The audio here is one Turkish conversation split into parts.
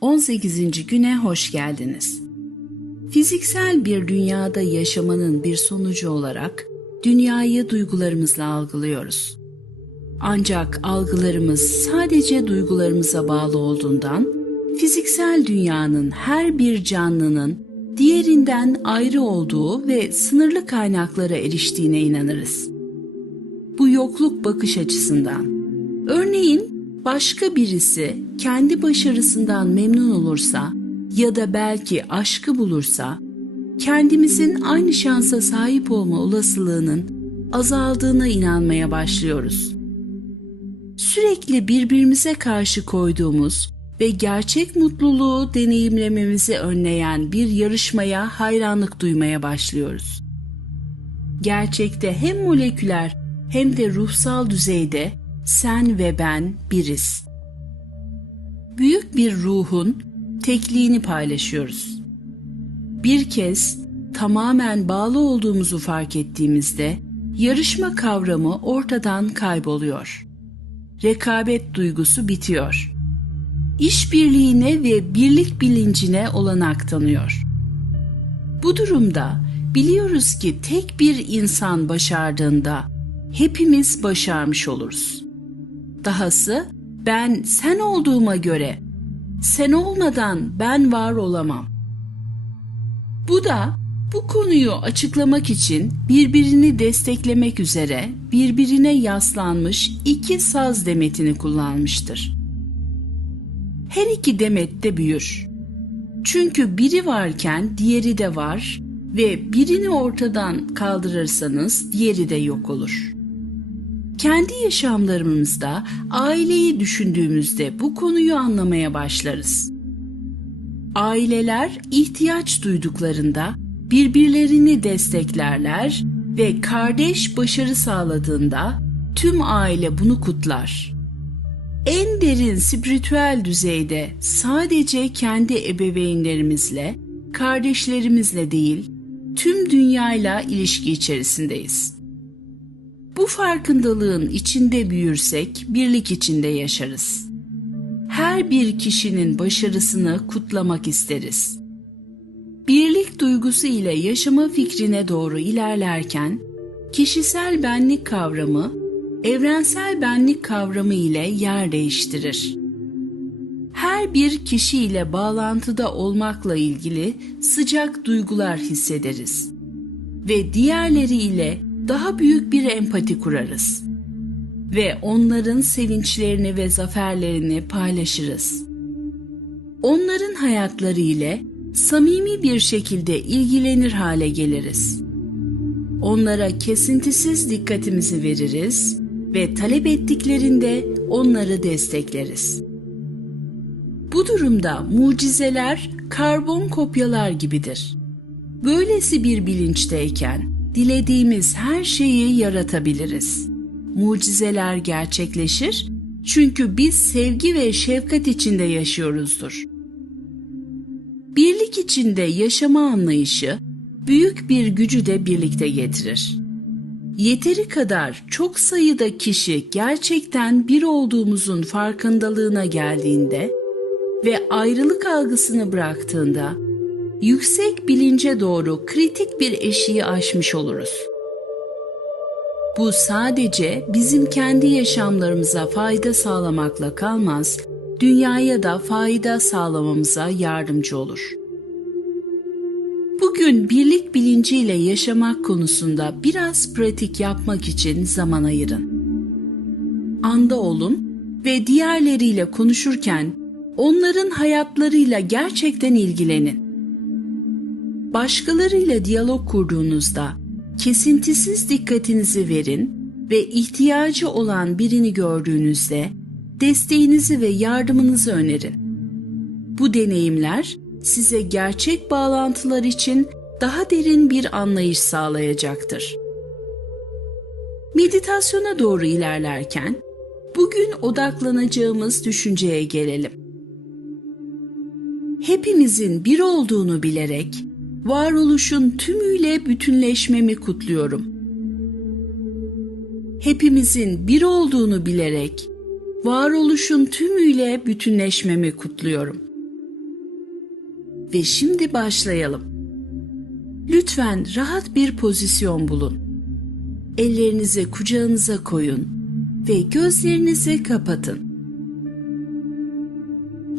18. güne hoş geldiniz. Fiziksel bir dünyada yaşamanın bir sonucu olarak dünyayı duygularımızla algılıyoruz. Ancak algılarımız sadece duygularımıza bağlı olduğundan fiziksel dünyanın her bir canlının diğerinden ayrı olduğu ve sınırlı kaynaklara eriştiğine inanırız. Bu yokluk bakış açısından. Örneğin başka birisi kendi başarısından memnun olursa ya da belki aşkı bulursa, kendimizin aynı şansa sahip olma olasılığının azaldığına inanmaya başlıyoruz. Sürekli birbirimize karşı koyduğumuz ve gerçek mutluluğu deneyimlememizi önleyen bir yarışmaya hayranlık duymaya başlıyoruz. Gerçekte hem moleküler hem de ruhsal düzeyde sen ve ben biriz. Büyük bir ruhun tekliğini paylaşıyoruz. Bir kez tamamen bağlı olduğumuzu fark ettiğimizde yarışma kavramı ortadan kayboluyor. Rekabet duygusu bitiyor. İşbirliğine ve birlik bilincine olanak tanıyor. Bu durumda biliyoruz ki tek bir insan başardığında hepimiz başarmış oluruz. Dahası ben sen olduğuma göre sen olmadan ben var olamam. Bu da bu konuyu açıklamak için birbirini desteklemek üzere birbirine yaslanmış iki saz demetini kullanmıştır. Her iki demet de büyür. Çünkü biri varken diğeri de var ve birini ortadan kaldırırsanız diğeri de yok olur.'' Kendi yaşamlarımızda aileyi düşündüğümüzde bu konuyu anlamaya başlarız. Aileler ihtiyaç duyduklarında birbirlerini desteklerler ve kardeş başarı sağladığında tüm aile bunu kutlar. En derin spiritüel düzeyde sadece kendi ebeveynlerimizle, kardeşlerimizle değil, tüm dünyayla ilişki içerisindeyiz. Bu farkındalığın içinde büyürsek birlik içinde yaşarız. Her bir kişinin başarısını kutlamak isteriz. Birlik duygusu ile yaşama fikrine doğru ilerlerken kişisel benlik kavramı evrensel benlik kavramı ile yer değiştirir. Her bir kişi ile bağlantıda olmakla ilgili sıcak duygular hissederiz ve diğerleri ile daha büyük bir empati kurarız ve onların sevinçlerini ve zaferlerini paylaşırız. Onların hayatları ile samimi bir şekilde ilgilenir hale geliriz. Onlara kesintisiz dikkatimizi veririz ve talep ettiklerinde onları destekleriz. Bu durumda mucizeler karbon kopyalar gibidir. Böylesi bir bilinçteyken dilediğimiz her şeyi yaratabiliriz. Mucizeler gerçekleşir çünkü biz sevgi ve şefkat içinde yaşıyoruzdur. Birlik içinde yaşama anlayışı büyük bir gücü de birlikte getirir. Yeteri kadar çok sayıda kişi gerçekten bir olduğumuzun farkındalığına geldiğinde ve ayrılık algısını bıraktığında yüksek bilince doğru kritik bir eşiği aşmış oluruz. Bu sadece bizim kendi yaşamlarımıza fayda sağlamakla kalmaz, dünyaya da fayda sağlamamıza yardımcı olur. Bugün birlik bilinciyle yaşamak konusunda biraz pratik yapmak için zaman ayırın. Anda olun ve diğerleriyle konuşurken onların hayatlarıyla gerçekten ilgilenin başkalarıyla diyalog kurduğunuzda kesintisiz dikkatinizi verin ve ihtiyacı olan birini gördüğünüzde desteğinizi ve yardımınızı önerin. Bu deneyimler size gerçek bağlantılar için daha derin bir anlayış sağlayacaktır. Meditasyona doğru ilerlerken bugün odaklanacağımız düşünceye gelelim. Hepimizin bir olduğunu bilerek varoluşun tümüyle bütünleşmemi kutluyorum. Hepimizin bir olduğunu bilerek varoluşun tümüyle bütünleşmemi kutluyorum. Ve şimdi başlayalım. Lütfen rahat bir pozisyon bulun. Ellerinizi kucağınıza koyun ve gözlerinizi kapatın.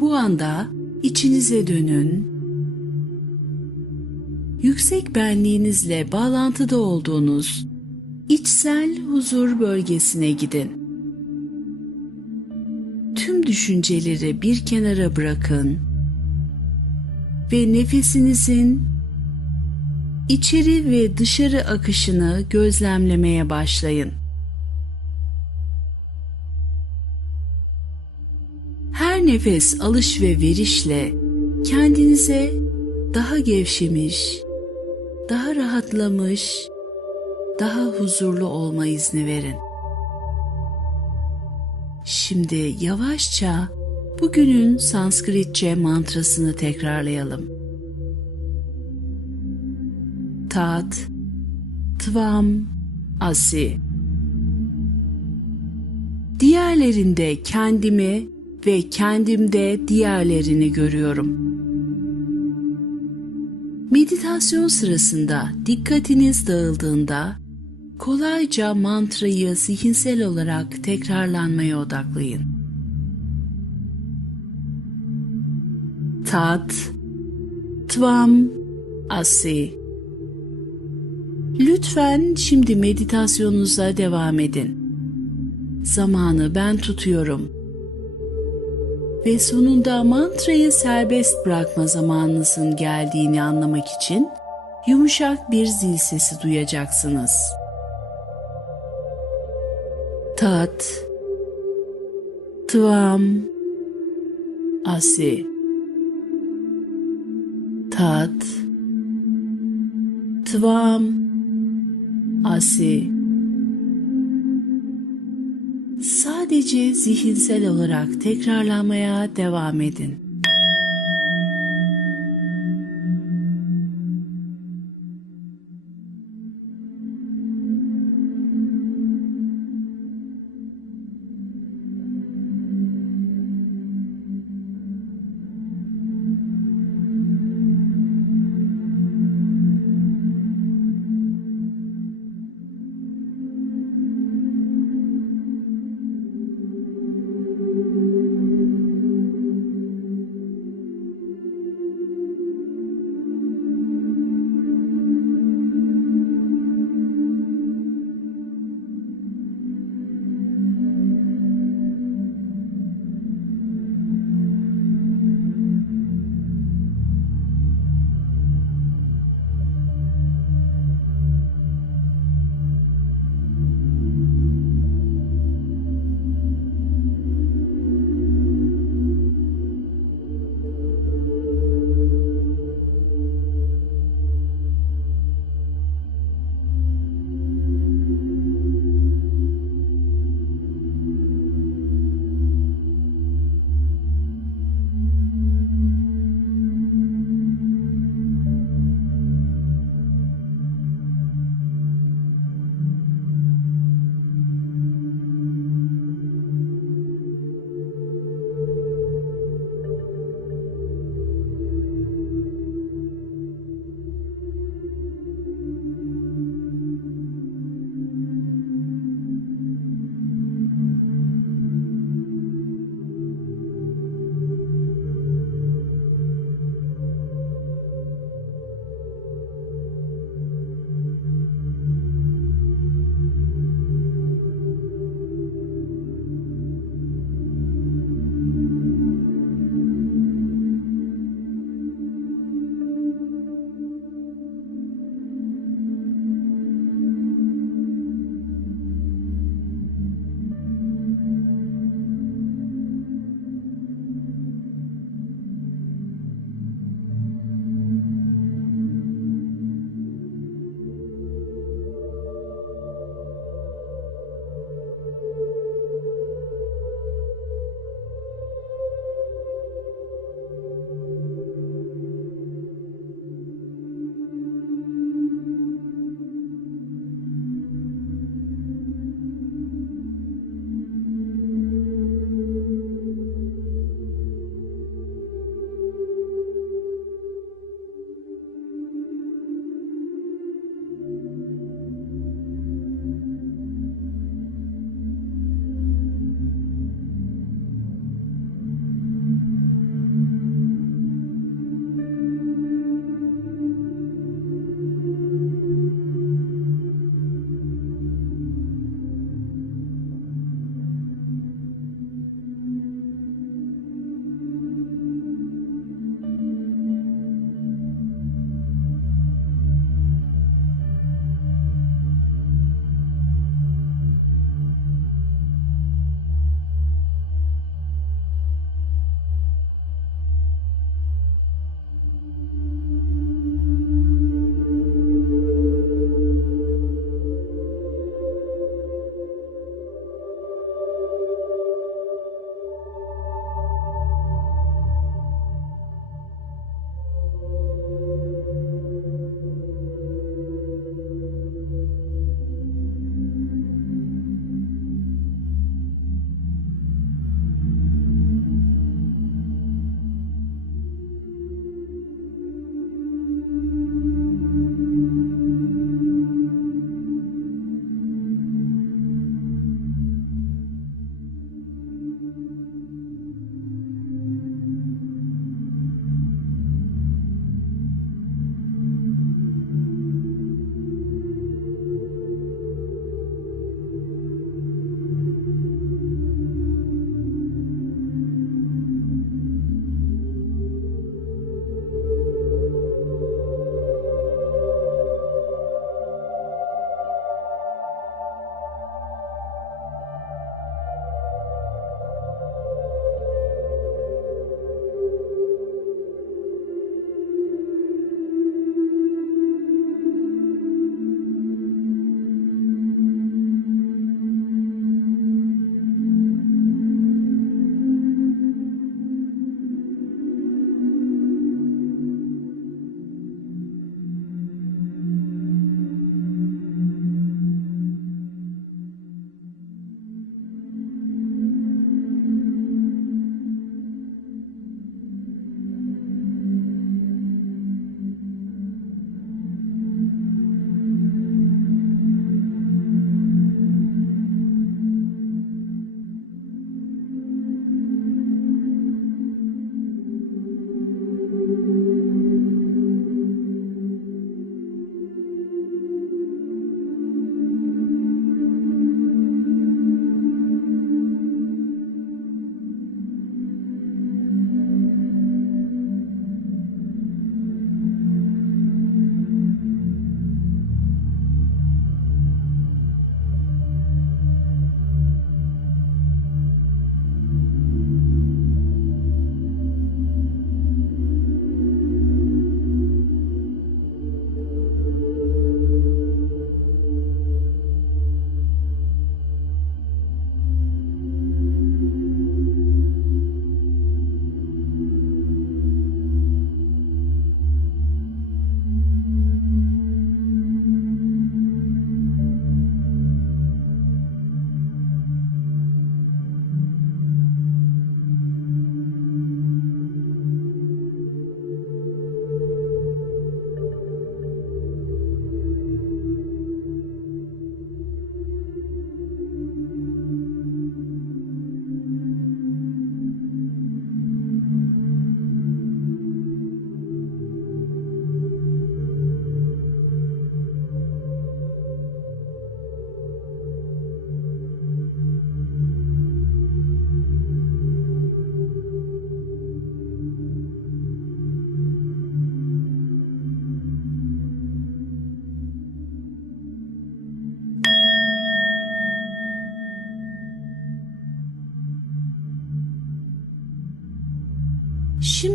Bu anda içinize dönün. Yüksek benliğinizle bağlantıda olduğunuz içsel huzur bölgesine gidin. Tüm düşünceleri bir kenara bırakın ve nefesinizin içeri ve dışarı akışını gözlemlemeye başlayın. Her nefes alış ve verişle kendinize daha gevşemiş, daha rahatlamış, daha huzurlu olma izni verin. Şimdi yavaşça bugünün Sanskritçe mantrasını tekrarlayalım. Tat, Tvam, Asi. Diğerlerinde kendimi ve kendimde diğerlerini görüyorum. Meditasyon sırasında dikkatiniz dağıldığında kolayca mantrayı zihinsel olarak tekrarlanmaya odaklayın. Tat, Tvam, Asi. Lütfen şimdi meditasyonunuza devam edin. Zamanı ben tutuyorum. Ve sonunda mantrayı serbest bırakma zamanınızın geldiğini anlamak için yumuşak bir zil sesi duyacaksınız. Tat, Tvam, Asi. Tat, Tvam, Asi. Sadece zihinsel olarak tekrarlamaya devam edin.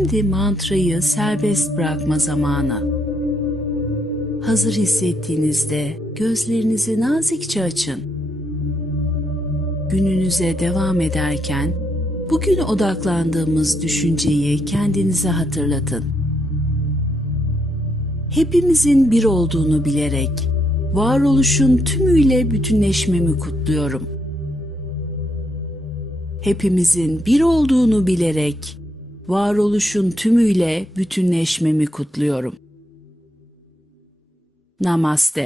Şimdi mantrayı serbest bırakma zamanı. Hazır hissettiğinizde gözlerinizi nazikçe açın. Gününüze devam ederken bugün odaklandığımız düşünceyi kendinize hatırlatın. Hepimizin bir olduğunu bilerek varoluşun tümüyle bütünleşmemi kutluyorum. Hepimizin bir olduğunu bilerek varoluşun tümüyle bütünleşmemi kutluyorum. Namaste.